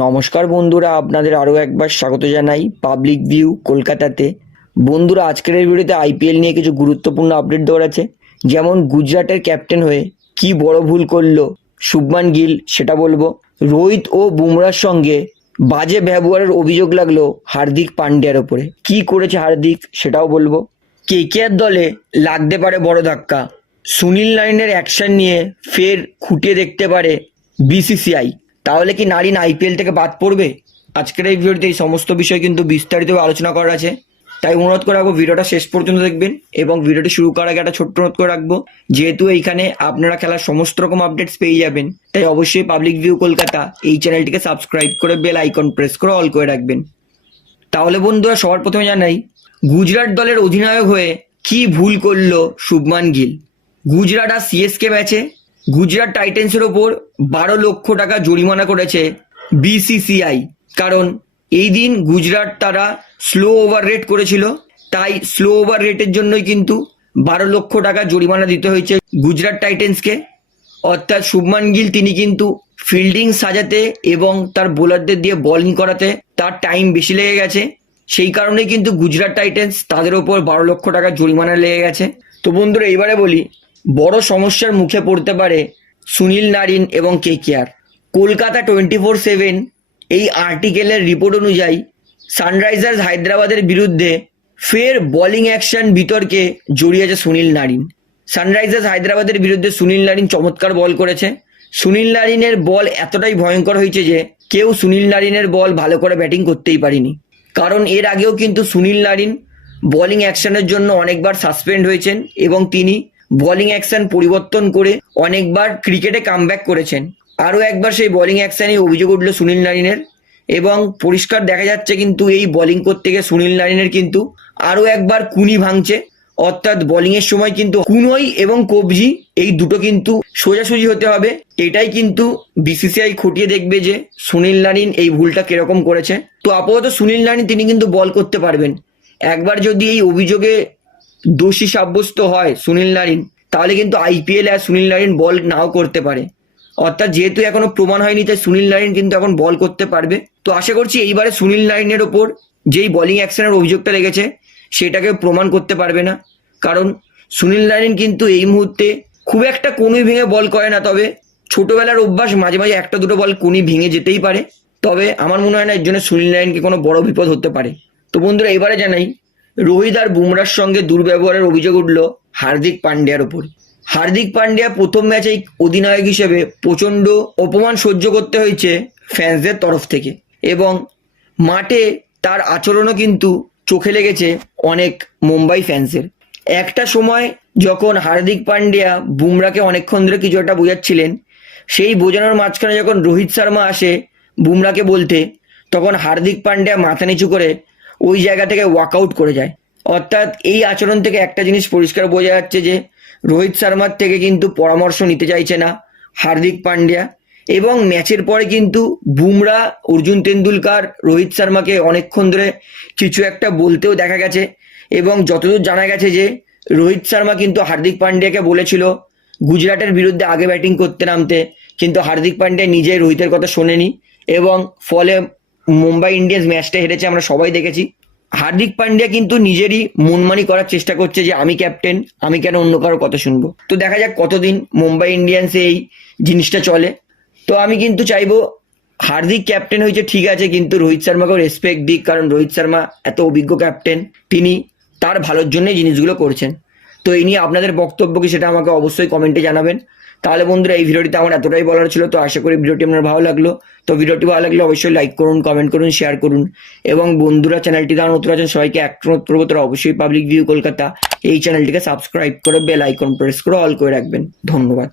নমস্কার বন্ধুরা, আপনাদের আরও একবার স্বাগত জানাই পাবলিক ভিউ কলকাতাতে। বন্ধুরা, আজকের এই ভিডিওতে আইপিএল নিয়ে কিছু গুরুত্বপূর্ণ আপডেট দেওয়ার আছে। যেমন গুজরাটের ক্যাপ্টেন হয়ে কি বড় ভুল করল শুভমান গিল, সেটা বলব। রোহিত ও বুমরার সঙ্গে বাজে ব্যবহারের অভিযোগ লাগল হার্দিক পান্ডিয়ার ওপরে। কি করেছে হার্দিক, সেটাও বলব। কেকেআর দলে লাগতে পারে বড় ধাক্কা। সুনীল নারিনের অ্যাকশন নিয়ে ফের খুঁটিয়ে দেখতে পারে বিসিসিআই তাহলে কি নারিন আইপিএল থেকে বাদ পড়বে? আজকের এই ভিডিওতে এই সমস্ত বিষয় কিন্তু বিস্তারিতভাবে আলোচনা করা আছে। তাই অনুরোধ করে রাখব, ভিডিওটা শেষ পর্যন্ত দেখবেন এবং ভিডিওটি শুরু করার আগে একটা ছোট্ট অনুরোধ করে রাখব, যেহেতু এইখানে আপনারা খেলার সমস্ত রকম আপডেটস পেয়ে যাবেন, তাই অবশ্যই পাবলিক ভিউ কলকাতা এই চ্যানেলটিকে সাবস্ক্রাইব করে বেল আইকন প্রেস করে অল করে রাখবেন। তাহলে বন্ধুরা, সবার প্রথমে জানাই, গুজরাট দলের অধিনায়ক হয়ে কি ভুল করল শুভমান গিল? গুজরাট আর সিএসকে ম্যাচে গুজরাট টাইটেন্সের ওপর বারো লক্ষ টাকা জরিমানা করেছে বিসিসিআই কারণ এই দিন গুজরাট তারা স্লো ওভার রেট করেছিল, তাই স্লো ওভার রেটের জন্যই কিন্তু বারো লক্ষ টাকা জরিমানা দিতে হয়েছে গুজরাট টাইটেন্সকে। অর্থাৎ শুভমান গিল তিনি কিন্তু ফিল্ডিং সাজাতে এবং তার বোলারদের দিয়ে বোলিং করাতে তার টাইম বেশি লেগে গেছে। সেই কারণেই কিন্তু গুজরাট টাইটেন্স তাদের ওপর বারো লক্ষ টাকা জরিমানা লেগে গেছে। তো বন্ধুরা, এইবারে বলি বড় সমস্যার মুখে পড়তে পারে সুনীল নারিন এবং KKR. Kolkata twenty four seven এই আর্টিকেলের রিপোর্ট অনুযায়ী সানরাইজার্স হায়দ্রাবাদের বিরুদ্ধে ফের বোলিং অ্যাকশন বিতর্কে জড়িয়েছে সুনীল নারিন। সানরাইজার্স হায়দ্রাবাদের বিরুদ্ধে সুনীল নারিন চমৎকার বল করেছে। সুনীল নারিনের বল এতটাই ভয়ঙ্কর হয়েছে যে কেউ সুনীল নারিনের বল ভালো করে ব্যাটিং করতেই পারেনি। কারণ এর আগেও কিন্তু সুনীল নারিন বোলিং অ্যাকশনের জন্য অনেকবার সাসপেন্ড হয়েছেন এবং তিনি বোলিং অ্যাকশন পরিবর্তন করে অনেকবার ক্রিকেটে কামব্যাক করেছেন। আরও একবার সেই বোলিং অ্যাকশনে অভিযোগ উঠল সুনীল নারিনের এবং পরিষ্কার দেখা যাচ্ছে কিন্তু এই বোলিং করতে গিয়ে সুনীল নারিনের কিন্তু আরও একবার কুনি ভাঙছে। অর্থাৎ বোলিং এর সময় কিন্তু কুনোই এবং কবজি এই দুটো কিন্তু সোজাসুজি হতে হবে। এটাই কিন্তু বিসিসিআই খতিয়ে দেখবে যে সুনীল নারিন এই ভুলটা কীরকম করেছে। তো আপাতত সুনীল নারিন তিনি কিন্তু বল করতে পারবেন। একবার যদি এই অভিযোগে দোষী সাব্যস্ত হয় সুনীল নারিন, তাহলে কিন্তু আইপিএল আর সুনীল নারিন বল নাও করতে পারে। অর্থাৎ যেহেতু এখনও প্রমাণ হয়নি, তাই সুনীল নারিন কিন্তু এখন বল করতে পারবে। তো আশা করছি এইবারে সুনীল নারিনের ওপর যেই বলিং অ্যাকশনের অভিযোগটা লেগেছে সেটাকে প্রমাণ করতে পারবে না। কারণ সুনীল নারিন কিন্তু এই মুহূর্তে খুব একটা কোনি ভেঙে বল করে না, তবে ছোটবেলার অভ্যাস, মাঝে মাঝে একটা দুটো বল কোনি ভেঙে যেতেই পারে। তবে আমার মনে হয় না, এর জন্য সুনীল নারিনকে কোনো বড় বিপদ হতে পারে। তো বন্ধুরা এবারে জানাই রোহিত আর বুমরার সঙ্গে দুর্ব্যবহারের অভিযোগ উঠল হার্দিক পান্ডিয়ার ওপর। হার্দিক পান্ডিয়া প্রথম ম্যাচেই অধিনায়ক হিসেবে প্রচণ্ড অপমান সহ্য করতে হয়েছে ফ্যান্সদের তরফ থেকে এবং মাঠে তার আচরণও কিন্তু চোখে লেগেছে অনেক মুম্বাই ফ্যান্সের। একটা সময় যখন হার্দিক পান্ডিয়া বুমরাকে অনেকক্ষণ ধরে কিছু একটা বোঝাচ্ছিলেন, সেই বোঝানোর মাঝখানে যখন রোহিত শর্মা আসে বুমরাকে বলতে, তখন হার্দিক পান্ডিয়া মাথা নিচু করে ওই জায়গা থেকে ওয়াকআউট করে যায়। অর্থাৎ এই আচরণ থেকে একটা জিনিস পরিষ্কার বোঝা যাচ্ছে যে, রোহিত শর্মার থেকে কিন্তু পরামর্শ নিতে চাইছে না হার্দিক পান্ডিয়া এবং ম্যাচের পরে কিন্তু বুমরা, অর্জুন তেন্ডুলকার, রোহিত শর্মাকে অনেকক্ষণ ধরে কিছু একটা বলতেও দেখা গেছে এবং যতদূর জানা গেছে যে, রোহিত শর্মা কিন্তু হার্দিক পান্ডিয়াকে বলেছিল গুজরাটের বিরুদ্ধে আগে ব্যাটিং করতে নামতে। কিন্তু হার্দিক পান্ডিয়া নিজে রোহিতের কথা শোনেনি এবং ফলে মুম্বাই ইন্ডিয়ান্স ম্যাচটা হেরেছে, আমরা সবাই দেখেছি। হার্দিক পান্ডিয়া কিন্তু নিজেরই মনমানি করার চেষ্টা করছে যে, আমি ক্যাপ্টেন আমি কেন অন্য কারোর কথা শুনব? তো দেখা যাক কতদিন মুম্বাই ইন্ডিয়ান্সে এই জিনিসটা চলে। তো আমি কিন্তু চাইব, হার্দিক ক্যাপ্টেন হয়েছে, ঠিক আছে, কিন্তু রোহিত শর্মাকেও রেসপেক্ট দিক, কারণ রোহিত শর্মা এত অভিজ্ঞ ক্যাপ্টেন তিনি তার ভালোর জন্যই জিনিসগুলো করছেন। তো এই নিয়ে আপনাদের বক্তব্য কি সেটা আমাকে অবশ্যই কমেন্টে জানাবেন। তাহলে বন্ধুরা, এই ভিডিওটিতে আমার এতটাই বলার ছিল, তো আশা করি ভিডিওটি আপনার ভালো লাগল। তো ভিডিওটি ভালো লাগলে অবশ্যই লাইক করুন কমেন্ট করুন শেয়ার করুন। এবং বন্ধুরা চ্যানেলটি যারা নতুন আছেন, সবাইকে এক অনুরোধ করব, তারা অবশ্যই পাবলিক ভিউ কলকাতা এই চ্যানেলটিকে সাবস্ক্রাইব করে বেল আইকন প্রেস করে অল করে রাখবেন। ধন্যবাদ।